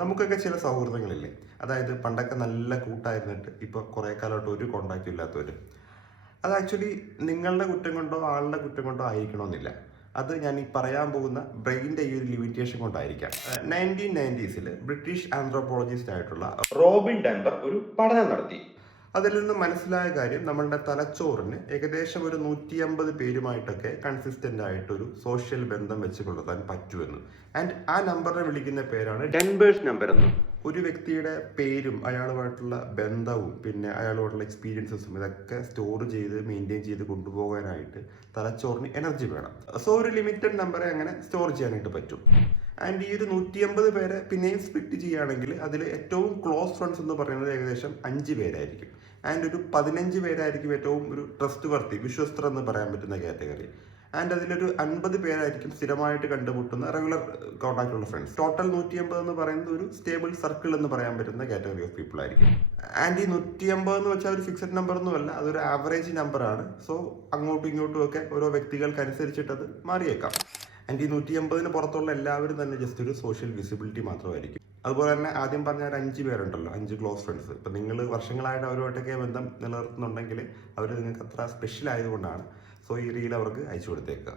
നമുക്കൊക്കെ ചില സൗഹൃദങ്ങളില്ലേ, അതായത് പണ്ടൊക്കെ നല്ല കൂട്ടായിരുന്നിട്ട് ഇപ്പോൾ കുറേ കാലമായിട്ട് ഒരു കോണ്ടാക്റ്റും ഇല്ലാത്തവർ. അത് ആക്ച്വലി നിങ്ങളുടെ കുറ്റം കൊണ്ടോ ആളുടെ കുറ്റം കൊണ്ടോ ആയിരിക്കണമെന്നില്ല. അത് ഞാൻ ഈ പറയാൻ പോകുന്ന ബ്രെയിനിന്റെ ഈ ഒരു ലിമിറ്റേഷൻ കൊണ്ടായിരിക്കാം. 1990s ബ്രിട്ടീഷ് ആന്ത്രോപോളജിസ്റ്റ് ആയിട്ടുള്ള റോബിൻ ഡെൻബർ ഒരു പഠനം നടത്തി. അതിൽ നിന്ന് മനസ്സിലായ കാര്യം, നമ്മളുടെ തലച്ചോറിന് ഏകദേശം ഒരു 150 പേരുമായിട്ടൊക്കെ കൺസിസ്റ്റന്റ് ആയിട്ടൊരു സോഷ്യൽ ബന്ധം വെച്ച് പുലർത്താൻ പറ്റുമെന്ന്. ആൻഡ് ആ നമ്പറിനെ വിളിക്കുന്ന പേരാണ് ഡെൻബേഴ്സ് നമ്പർ എന്ന്. ഒരു വ്യക്തിയുടെ പേരും അയാളുമായിട്ടുള്ള ബന്ധവും പിന്നെ അയാളുമായിട്ടുള്ള എക്സ്പീരിയൻസസും ഇതൊക്കെ സ്റ്റോർ ചെയ്ത് മെയിൻറ്റെയിൻ ചെയ്ത് കൊണ്ടുപോകാനായിട്ട് തലച്ചോറിന് എനർജി വേണം. സോ ഒരു ലിമിറ്റഡ് നമ്പറെ അങ്ങനെ സ്റ്റോർ ചെയ്യാനായിട്ട് പറ്റും. ആൻഡ് ഈ ഒരു 150 പേരെ പിന്നെയും സ്പ്ലിറ്റ് ചെയ്യുകയാണെങ്കിൽ അതിൽ ഏറ്റവും ക്ലോസ് ഫ്രണ്ട്സ് എന്ന് പറയുന്നത് ഏകദേശം 5 പേരായിരിക്കും. ആൻഡ് ഒരു 15 പേരായിരിക്കും ഏറ്റവും ഒരു ട്രസ്റ്റ് വർത്തി, വിശ്വസ്തർ എന്ന് പറയാൻ പറ്റുന്ന കാറ്റഗറി. ആൻഡ് അതിലൊരു 50 പേരായിരിക്കും സ്ഥിരമായിട്ട് കണ്ടുമുട്ടുന്ന റെഗുലർ കോൺടാക്ട് ഉള്ള ഫ്രണ്ട്സ്. ടോട്ടൽ 150 എന്ന് പറയുന്നത് ഒരു സ്റ്റേബിൾ സർക്കിൾ എന്ന് പറയാൻ പറ്റുന്ന കാറ്റഗറി ഓഫ് പീപ്പിൾ ആയിരിക്കും. ആൻഡ് ഈ 150 എന്ന് വെച്ചാൽ ഒരു ഫിക്സഡ് നമ്പർ ഒന്നുമല്ല, അതൊരു ആവറേജ് നമ്പറാണ്. സോ അങ്ങോട്ടും ഇങ്ങോട്ടും ഒക്കെ ഓരോ വ്യക്തികൾക്കനുസരിച്ചിട്ട് അത് മാറിയേക്കാം. ആൻഡ് ഈ 150 പുറത്തുള്ള എല്ലാവരും തന്നെ ജസ്റ്റ് ഒരു സോഷ്യൽ വിസിബിലിറ്റി മാത്രമായിരിക്കും. അതുപോലെ തന്നെ ആദ്യം പറഞ്ഞ ഒരു 5 പേരുണ്ടല്ലോ, 5 ക്ലോസ് ഫ്രണ്ട്സ്. ഇപ്പം നിങ്ങൾ വർഷങ്ങളായിട്ട് അവരുമായിട്ടൊക്കെ ബന്ധം നിലനിർത്തുന്നുണ്ടെങ്കിൽ അവർ നിങ്ങൾക്ക് അത്ര സ്പെഷ്യൽ ആയതുകൊണ്ടാണ്. സോ ഈ റീൽ അവർക്ക് അയച്ചു കൊടുത്തേക്കുക.